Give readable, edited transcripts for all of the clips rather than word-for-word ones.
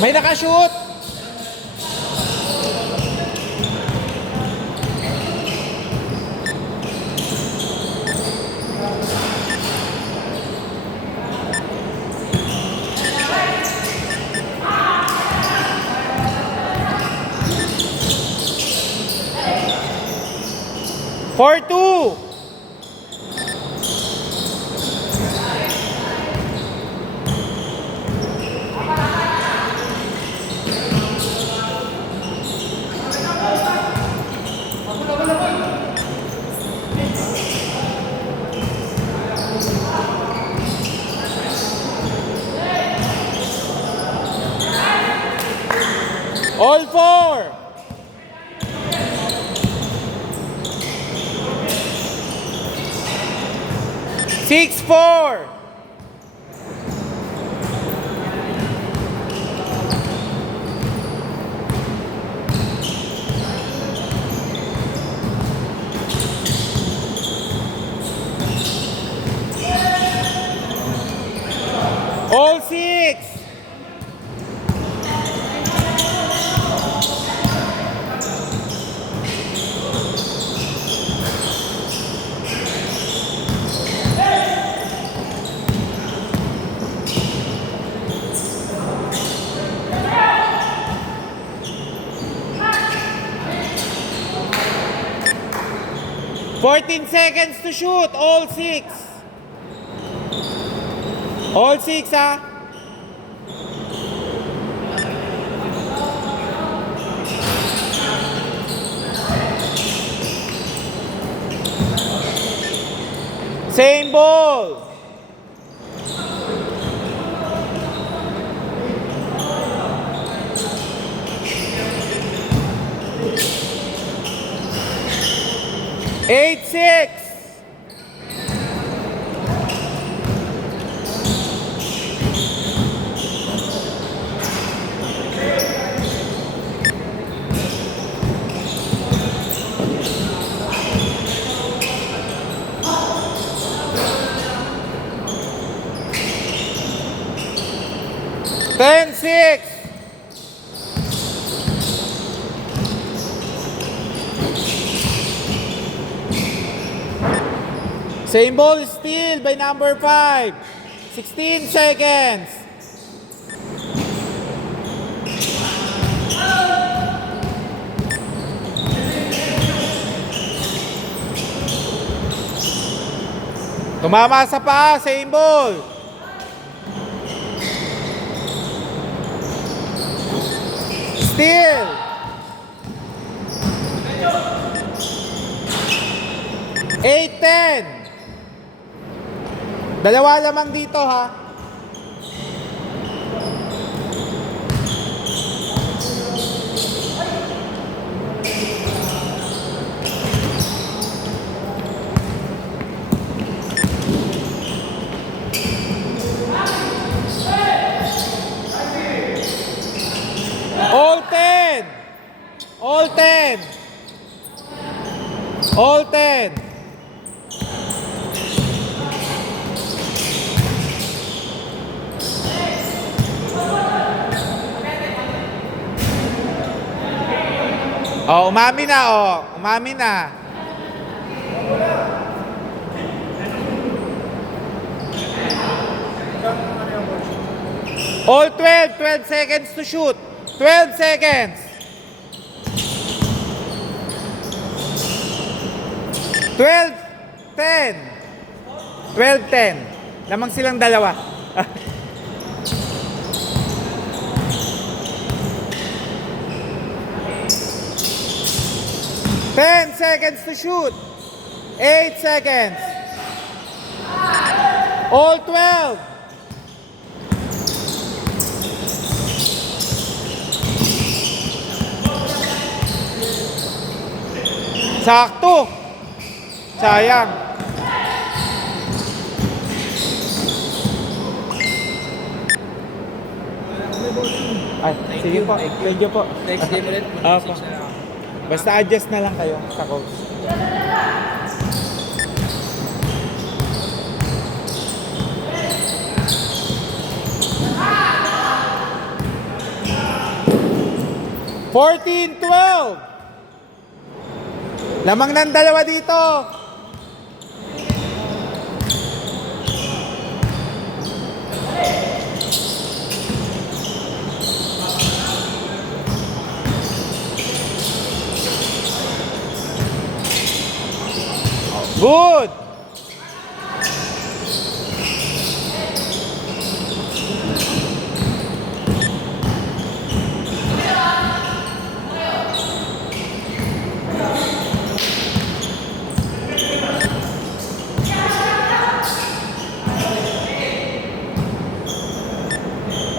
May nakashoot! For two! All four! Six, four! All six! Fourteen seconds to shoot, all six. All six, ha? Same ball. Eight, six. Ten, six. Same ball still by number 5. 16 seconds. Tumama sa paa, same ball. Still. 8-10. Dalawa lamang dito, ha. All 10. All 10. All 10. Oh, umami na, oh. Umami na. All 12. 12 seconds to shoot. 12 seconds. 12, 10. 12, 10. Lamang silang dalawa. 10 seconds to shoot. 8 seconds. All 12. Sakto. Sayang. Ay, sige po. Thank you po. Next game ulit. Opo. Basta adjust na lang kayo sa coach. 14-12. Lamang ng dalawa dito. Good.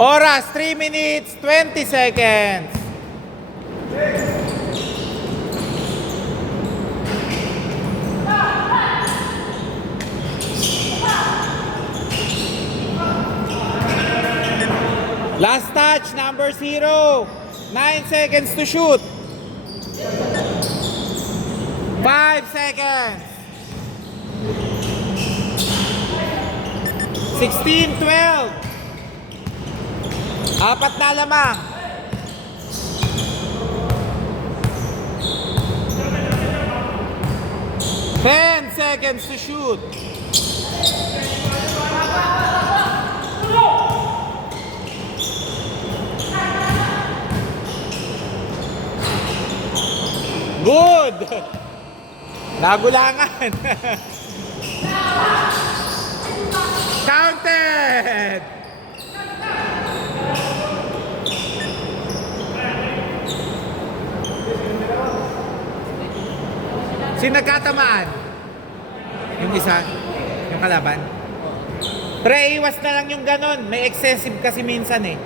Oras, 3 minutes, 20 seconds. Last touch, number 0. 9 seconds to shoot. 5 seconds. 16-12. Apat na lamang. 10 seconds to shoot. Good! Nagulangan. Counted! Sino nagkatamaan? Yung isa? Yung kalaban? Pero iwas na lang yung ganon. May excessive kasi minsan eh.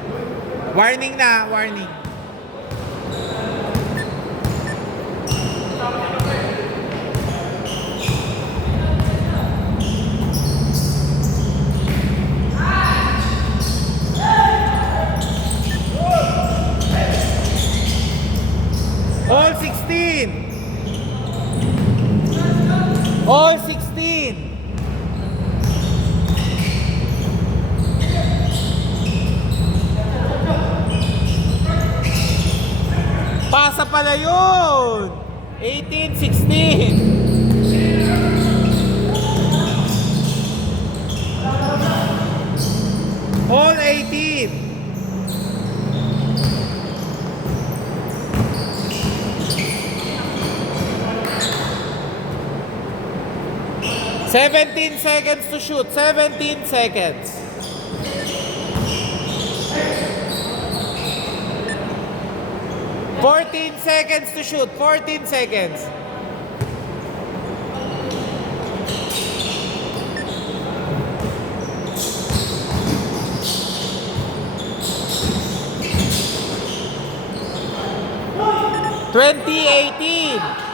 Warning na, warning. All 16. All 16. Pasa pala yun. 18-16. All 18. 17 seconds to shoot. 17 seconds. Fourteen seconds to shoot. 14 seconds. (2018)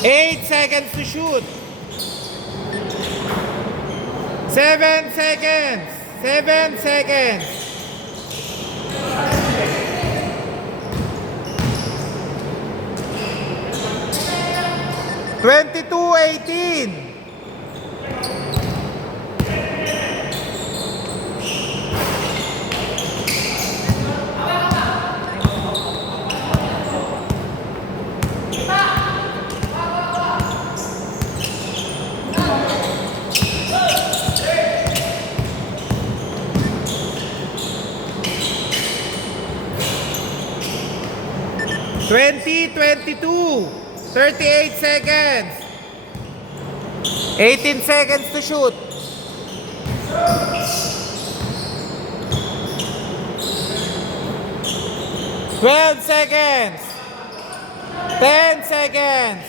8 seconds to shoot. 7 seconds. 7 seconds. (22-18) 20-22. 38 seconds. 18 seconds to shoot. 12 seconds. 10 seconds.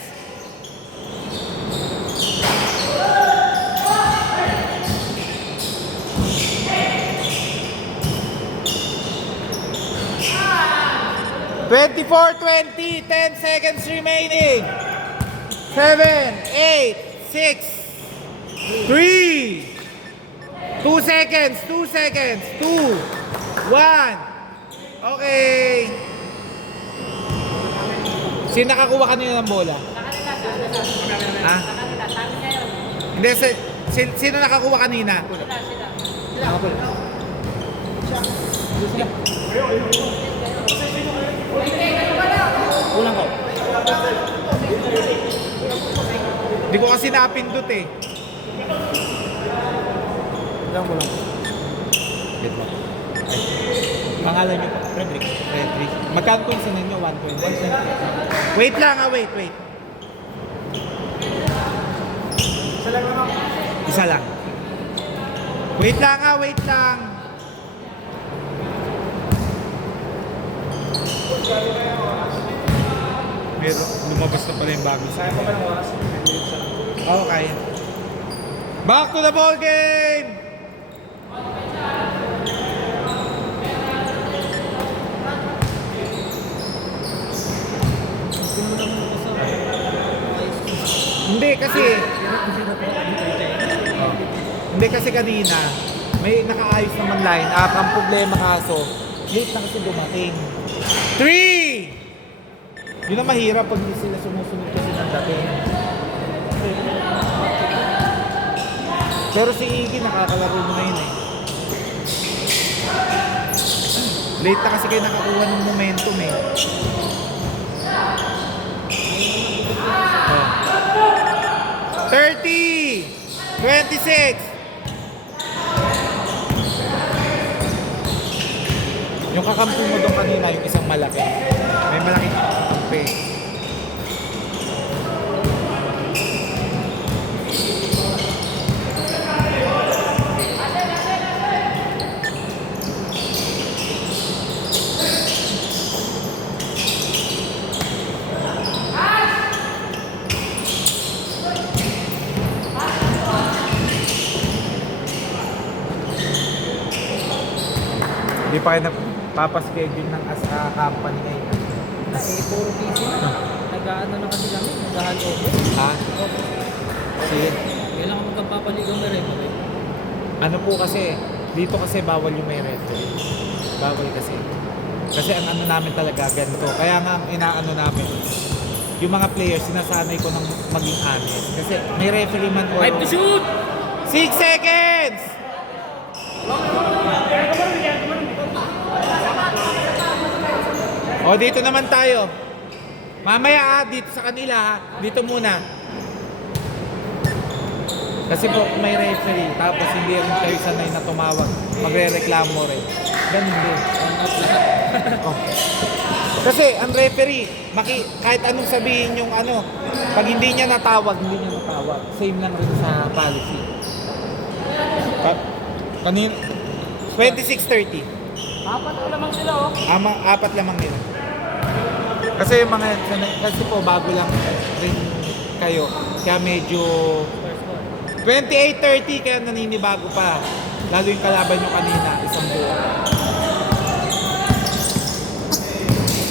(24, 20, 10 seconds remaining. 7, 8, 6, 3, 2 seconds, 2 seconds, 2, 1. Okay. Sino nakakuha kanina ng bola? Ha? Hindi, sino nakakuha kanina? Kulang ko. Hindi ko kasi napindot eh. Kulang. Wait mo. Pangalan niyo? Frederick. Frederick. Magkano po yung sa ninyo? 120? Wait lang wait. Isa lang naman. Isa lang. Wait lang. Pero lumabas na pala yung bago sa Kaya pa ba ng oras? Oo, kaya. Back to the ball game! Hindi kasi kanina may nakaayos naman line up. Ang problema kaso, late na kasi dumating. 3! Yun ang mahirap pag hindi sila sumusunod kasi ng dating. Pero si Iggy nakakalaro mo na yun eh. Late na kasi kayo nakakuha ng momentum eh. Oh. 30! 26! Yung kakampi mo doon kanina, yung isang malaki. May malaking kakampi. Hindi pa kayo nagpapaschedule ng as a company ngayon. Puro busy na. Nag-ano na kasi kami, nag-handover. Ha? Sige. Kailangan magkapapaligaw na rin. Okay? Ano po kasi, dito kasi bawal yung may referee. Bawal kasi. Kasi ang ano namin talaga ganito. Kaya nga ang inaano namin, yung mga players, sinasanay ko ng maging honest. Kasi may referee man o... 5 to shoot! 6 seconds! O, dito naman tayo. Mamaya dito sa kanila dito muna. Kasi po may referee, tapos hindi rin kayo sanay na tumawag, magre-reklamo rin. Ganun din. Oh. Kasi ang referee, kahit anong sabihin yung ano, pag hindi niya natawag, hindi niya natawag. Same lang rin sa policy. Kanina, 26:30. Apat na lamang sila oh. Apat lamang nila. Kasi yung mga, kasi po bago lang rin kayo, kaya medyo 28:30 kaya naninibago pa. Lalo yung kalaban nyo kanina, isang buo.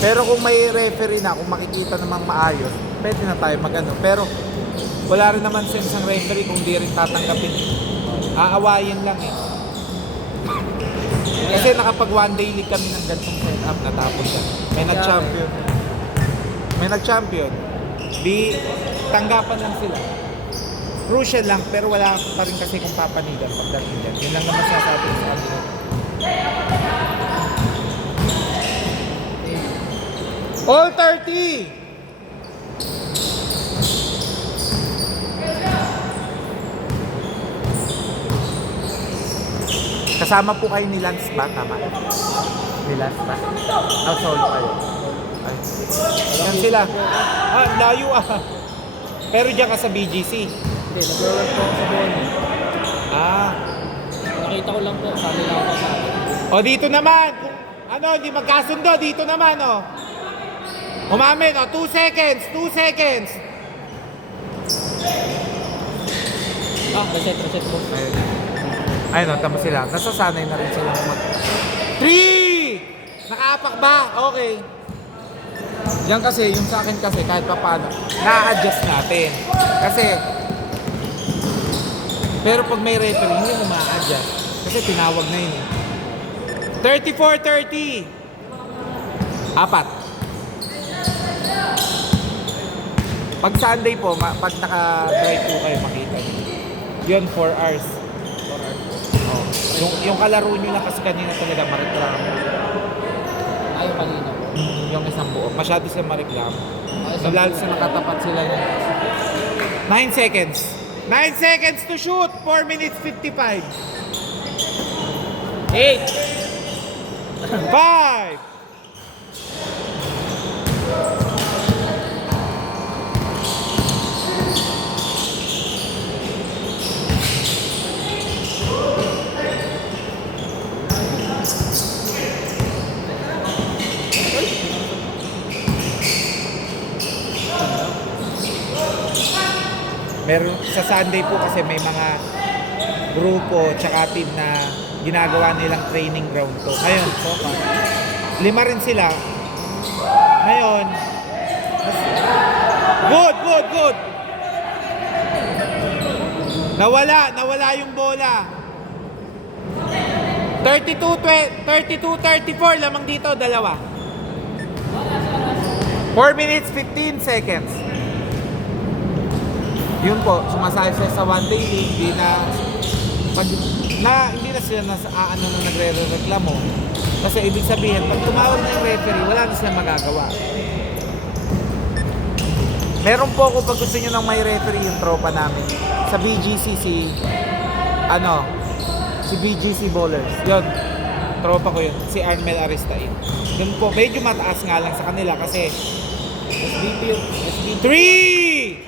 Pero kung may referee na, kung makikita namang maayos, pwede na tayo magano. Pero wala rin naman sense ang referee kung di rin tatanggapin. Aawayin lang eh. Kasi nakapag one day league kami ng ganitong setup, natapos yan. May nag-champion. Di tanggapan lang sila. Crucial lang, pero wala pa rin kasi kung papanigan pagdating dyan. Yun lang naman sinasabi sa kanila. All 30! Kasama po kayo ni Lance ba? Tama? Ni Lance ba? Household kayo. Ay. Yan sila. Layo ah. Pero diyan ka sa BGC. Hindi, nag-work po ako sa Bono. Nakita ko lang po, sabi lang ako sa akin. O dito naman, kung ano, hindi magkasundo, dito naman oh. Umamin, 2 seconds, 2 seconds. Reset po. Ayun, tama sila. Nasasanay na rin sila mag... 3! Nakaapak ba? Okay. Yan kasi, yung sa akin kasi, kahit pa paano, na-adjust natin. Kasi, pero pag may referee, hindi mo ma-adjust. Kasi tinawag na yun eh. 34-30. 4. Pag Sunday po, pag naka-drive po kayo, makita nyo. Yun, 4 hours. Oh. Yung kalaro nyo lang kasi kanina talaga mareklamo. Ayaw kanina. Yung isang buo. Masyado sila mareklamo. Isang Lalo sa nakatapat sila yan. 9 seconds. 9 seconds to shoot. 4 minutes 55. 8! 5. Meron sa Sunday po kasi may mga grupo tsaka team na ginagawa nilang training ground to. Ngayon, so, 5 rin sila. Ngayon, good. Nawala yung bola. 32-34 lamang dito, dalawa. 4 minutes 15 seconds. Yun po, sumasaya sila sa one day league, hindi na sila ano na nagre-reklamo. Kasi ibig sabihin, pag tumawag na yung referee, wala na silang magagawa. Meron po ako pag gusto nyo ng may referee yung tropa namin. Sa BGC si BGC Bowlers. Yun, tropa ko yun. Si Armel Aristain. Yun po, medyo mataas nga lang sa kanila kasi SBP yun. SBP. 3!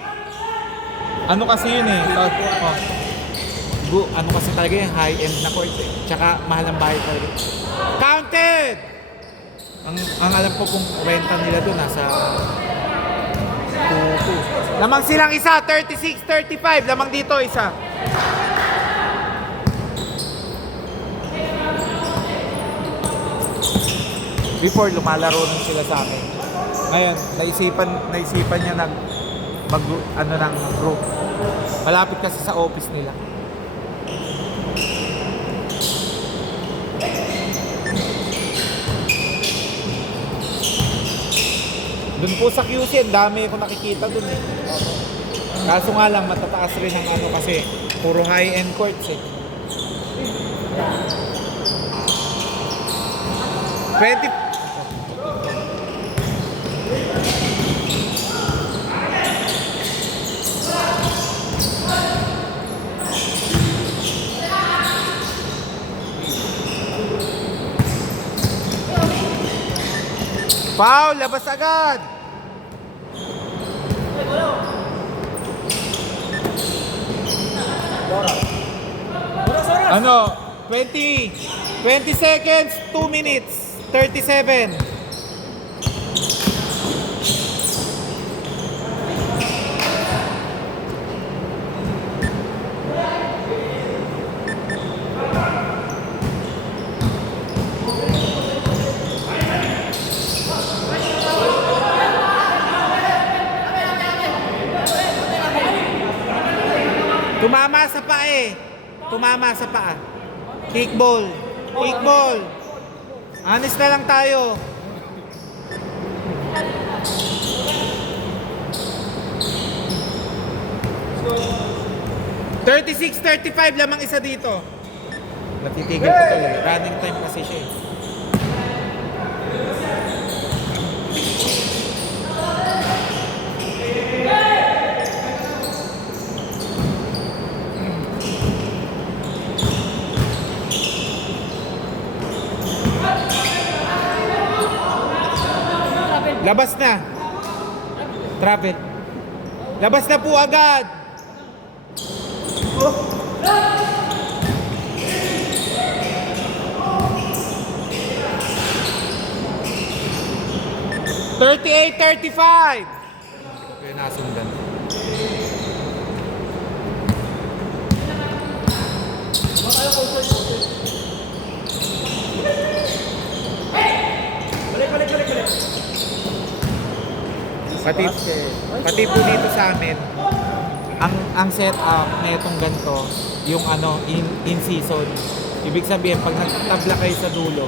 Ano kasi yun eh? Ano kasi talaga yung high-end na court eh. Tsaka mahal ang bahay talaga. Counted! Ang alam ko kung renta nila doon nasa 2. Lamang silang isa, 36-35. Lamang dito isa. Before lumalaro nun sila sa akin. Ngayon, naisipan niya ng group. Malapit kasi sa office nila. Doon po sa QC, ang dami ko nakikita doon eh. Kaso nga lang, matataas rin ang kasi puro high-end courts eh. 20. Foul, labas agad. Ano? 20 seconds, 2 minutes, 37. Tumama sa paa eh. Tumama sa paa. Kickball. Kickball. Honest na lang tayo. $36-35 lamang isa dito. Natitigil ko talaga. Running time kasi siya eh. Labas na. Travel. Labas na po agad. $38-35. Kaya nasundan. Pati po dito sa amin, ang setup na itong ganito, yung in season. Ibig sabihin, pag nagtabla kayo sa dulo,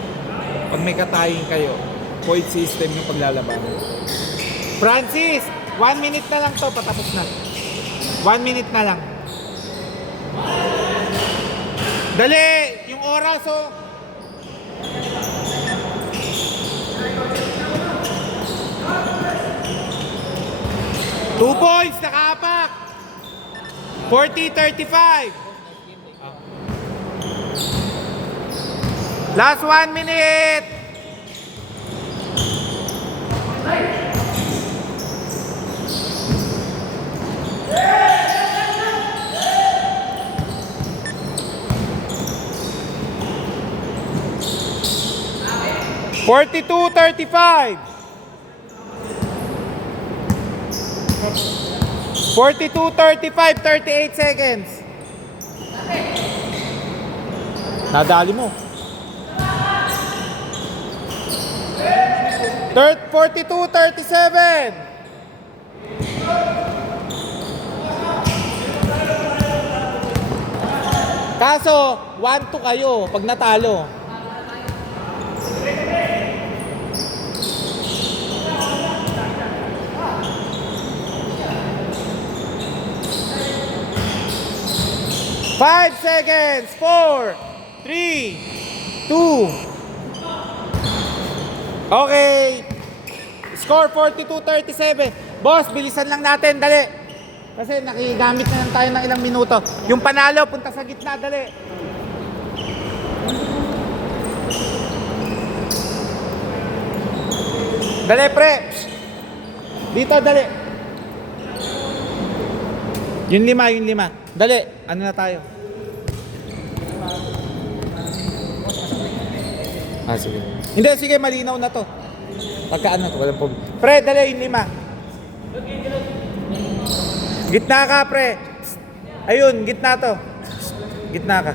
pag may katayin kayo, point system yung paglalaban. Francis, 1 minute na lang to, patapos na. 1 minute na lang. Dali! Yung oras, oh! Two points, nakaapak! 40-35. Last 1 minute! Forty-two, 35. 42, 35, 38 seconds. Nadali mo. 42, 37. Kaso, 1-2 kayo pag natalo. Five seconds. 4, 3, 2. Okay. Score 42-37. Boss, bilisan lang natin. Dali. Kasi nakigamit na lang tayo ng ilang minuto. Yung panalo, punta sa gitna. Dali. Dali, pre. Dito, dali. Yung lima. Dali. Ano na tayo? Ah, sige. Hindi, sige, malinaw na to. Pagka ano to, walang problem. Pre, dali, yung 5. Gitna ka, pre. Ayun, gitna to. Gitna ka.